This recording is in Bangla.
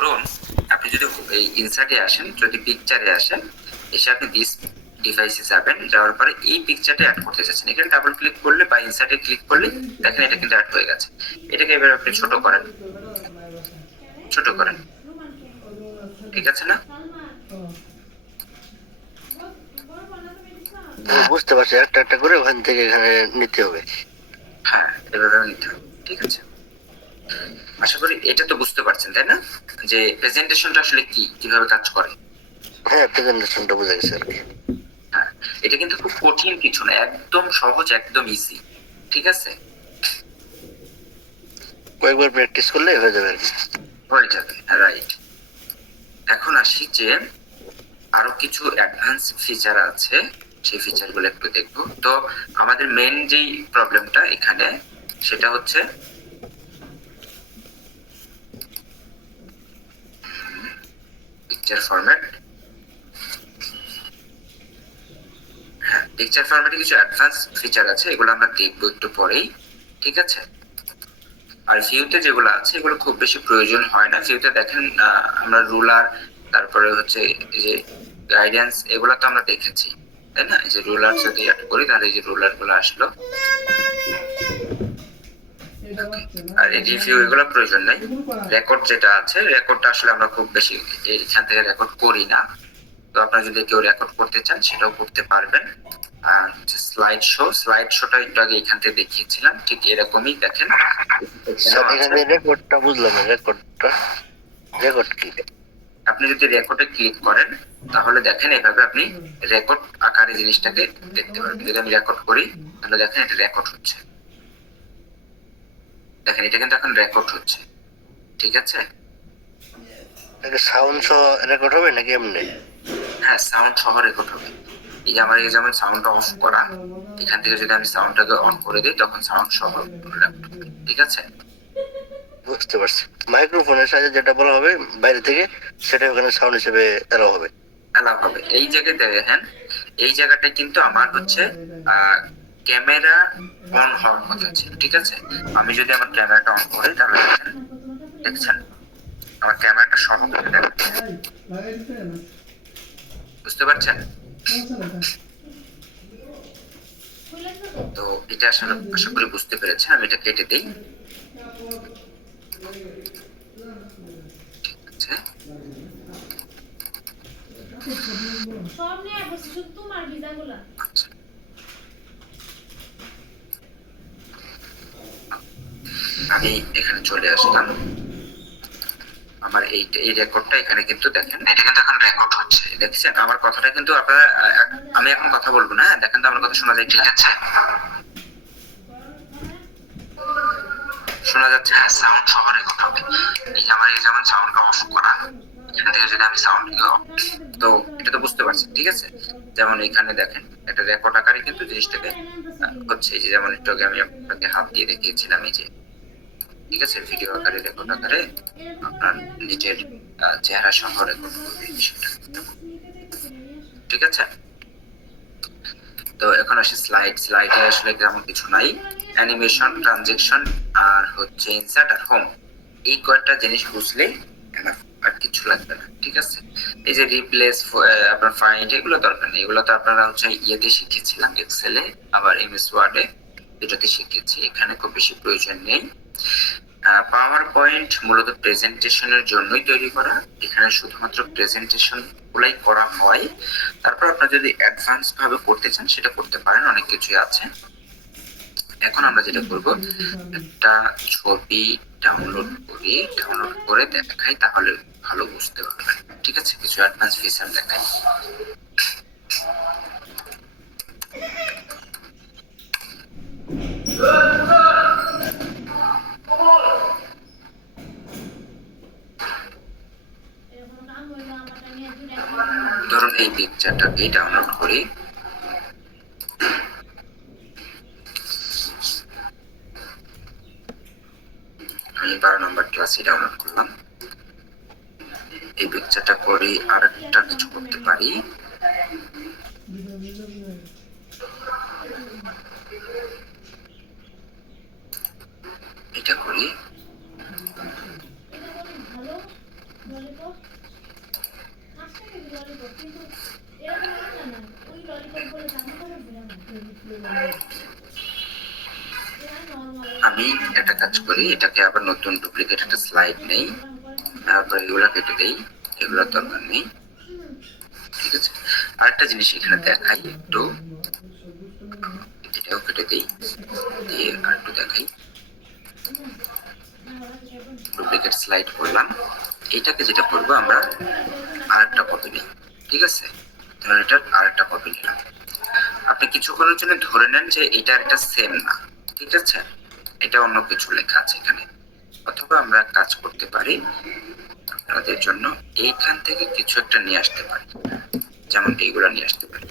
ধরুন আপনি যদি এই ইনসার্টে আসেন যদি পিকচারে আসেন এসে আপনি দিস ডিভাইসে যাবেন যাওয়ার পরে এই পিকচারটা অ্যাড করতে চাচ্ছেন। এখানে ডাবল ক্লিক করলে বা ইনসার্টে ক্লিক করলে দেখেন এটা কিন্তু অ্যাড হয়ে গেছে। এটাকে এবার আপনি ছোট করেন। ছোট করেন। ঠিক আছে না? বুঝতে পারছি। একটা একটা করে ওখান থেকে এখানে নিতে হবে। হ্যাঁ এভাবে নিতে হবে। ঠিক আছে? আশা করি এটা তো বুঝতে পারছেন তাই না? যে প্রেজেন্টেশনটা আসলে কি কীভাবে কাজ করে? হ্যাঁ প্রেজেন্টেশনটা বোঝা গেছে আর কি। হ্যাঁ এটা কিন্তু খুব কঠিন কিছু না একদম সহজ একদম ইজি ঠিক আছে? কয়েকবার প্র্যাকটিস করলে হয়ে যাবে হয়ে যাবে রাইট এখন আসি যে আরও কিছু অ্যাডভান্স ফিচার আছে সেই ফিচারগুলো একটু দেখব। তো আমাদের মেন যেই প্রবলেমটা এখানে সেটা হচ্ছে পিকচার ফরম্যাট পিকচার ফরম্যাটে কিছু অ্যাডভান্স ফিচার আছে, এগুলো আমরা দেখব একটু পরেই, ঠিক আছে? আর ভিউতে যেগুলো আছে, এগুলো খুব বেশি প্রয়োজন হয় না। ভিউতে দেখেন আমরা রুলার তারপরে হচ্ছে যে গাইডেন্স এগুলো তো আমরা দেখেছি, তাই না? এই যে রুলার যদি অ্যাড করি, তাহলে এই যে রুলারগুলো আসলো। আর এই রিভিউ এগুলো প্রয়োজন নেই। রেকর্ড যেটা আছে রেকর্ডটা আসলে আমরা খুব বেশি এখান থেকে রেকর্ড করি না। তো আপনারা যদি কেউ রেকর্ড করতে চান সেটাও করতে পারবেন। আর স্লাইড শো স্লাইড শোটা একটু আগে এখান থেকে দেখিয়েছিলাম। ঠিক এরকমই দেখেন। রেকর্ডটা বুঝলাম রেকর্ডটা রেকর্ড কি? আপনি যদি রেকর্ডে ক্লিক করেন তাহলে দেখেন এভাবে আপনি রেকর্ড আকারে জিনিসটাকে দেখতে পারবেন। যদি আমি রেকর্ড করি তাহলে দেখেন এটা রেকর্ড হচ্ছে। দেখেন এটা কিন্তু এখন রেকর্ড হচ্ছে। ঠিক আছে? সাউন্ড সহ রেকর্ড হবে নাকি এমনি? হ্যাঁ সাউন্ড সহ রেকর্ড হবে। এই যে আমার এই যেমন সাউন্ডটা অফ করা এখান থেকে যদি আমি সাউন্ডটাকে অন করে দিই তখন সাউন্ড সহ ঠিক আছে? বুঝতে পারছি। মাইক্রোফোনের সাহায্যে যেটা বলা হবে বাইরে থেকে সেটা ওখানে সাউন্ড হিসেবে এলাও হবে। অ্যালাউ হবে। এই জায়গায় দেখেন এই জায়গাটা কিন্তু আমার হচ্ছে ক্যামেরা অন হওয়ার কথা ছিল ঠিক আছে? আমি যদি আমার ক্যামেরাটা অন করি, তাহলে দেখছেন, আমার ক্যামেরাটা সহ দেখাচ্ছে। বুঝতে পারছেন? তো এটা আসলে আশা করি বুঝতে পেরেছেন, আমি এটা কেটে দিই। ঠিক আছে। সব তোমার ভিসাগুলা আমি এখানে চলে আসলাম। আমার এই এই রেকর্ডটা এখানে কিন্তু দেখেন। এটা কিন্তু এখন রেকর্ড হচ্ছে। দেখছেন? আমার কথাটা কিন্তু আপনারা আমি এখন কথা বলব না হ্যাঁ? দেখেন তো আমার কথা শোনা যায় ঠিক আছে। শোনা যাচ্ছে? হ্যাঁ সাউন্ড সহ রেকর্ড হবে এই যে আমার এই যেমন সাউন্ডটা অফ করা এখান থেকে যদি আমি সাউন্ড তো এটা তো বুঝতে পারছেন ঠিক আছে? যেমন এখানে দেখেন একটা রেকর্ড আকারে কিন্তু জিনিসটাকে হচ্ছে এই যে যেমন একটু আগে আমি আপনাকে হাত দিয়ে দেখিয়েছিলাম এই যে ঠিক আছে ভিডিও আকারে রেকর্ড আকারে আপনার নিজের চেহারা সহ রেকর্ড করবে বিষয়টা। ঠিক আছে? তো এখন আসে স্লাইড স্লাইডে আসলে তেমন কিছু নাই। অ্যানিমেশন ট্রানজেকশন আর হচ্ছে ইনসার্ট আর হোম এই কয়েকটা জিনিস enough, আর কিছু লাগবে না ঠিক আছে? এই যে রিপ্লেস আপনার ফাইন্ড এগুলো দরকার নেই। এগুলো তো আপনারা হচ্ছে ইয়েতে শিখেছিলাম এক্সেলে আবার এমএস ওয়ার্ডে দুটোতে শিখেছি। এখানে খুব বেশি প্রয়োজন নেই। পাওয়ার পয়েন্ট মূলত প্রেজেন্টেশনের জন্যই তৈরি করা। এখানে শুধুমাত্র প্রেজেন্টেশন গুলাই করা হয়। তারপর আপনারা যদি অ্যাডভান্স ভাবে করতে চান, সেটা করতে পারেন, অনেক কিছুই আছে। এখন আমরা যেটা করব, একটা ছবি ডাউনলোড করি। ডাউনলোড করে দেখাই, তাহলে ভালো বুঝতে পারবেন। ঠিক আছে? কিছু অ্যাডভান্স ফিচার দেখাই। এরকম এই পিকচারটাকে ডাউনলোড করি আমি বারো নম্বর ক্লাসে ডাউনলোড করলাম। এই পিকচারটা করি আর একটা কিছু করতে পারি। এটা করি। আমি একটা কাজ করি, এটাকে আবার নতুন ডুপ্লিকেট একটা স্লাইড নেই। তারপর এগুলো কেটে দেই এগুলোর দরকার নেই। ঠিক আছে? আরেকটা জিনিস এখানে দেখাই একটু। এটাও কেটে দেই, দিয়ে আর একটু দেখাই। ডুপ্লিকেট স্লাইড করলাম। এইটাকে যেটা করব আমরা আরেকটা কপি নিই ঠিক আছে? তাহলে এটার আরেকটা কপি নিলাম। আপনি কিছুক্ষণের জন্য ধরে নেন যে এটা একটা সেম না, ঠিক আছে? এটা অন্য কিছু লেখা আছে এখানে। অথবা আমরা কাজ করতে পারি, আপনাদের জন্য এইখান থেকে কিছু একটা নিয়ে আসতে পারি। যেমন এইগুলা নিয়ে আসতে পারি।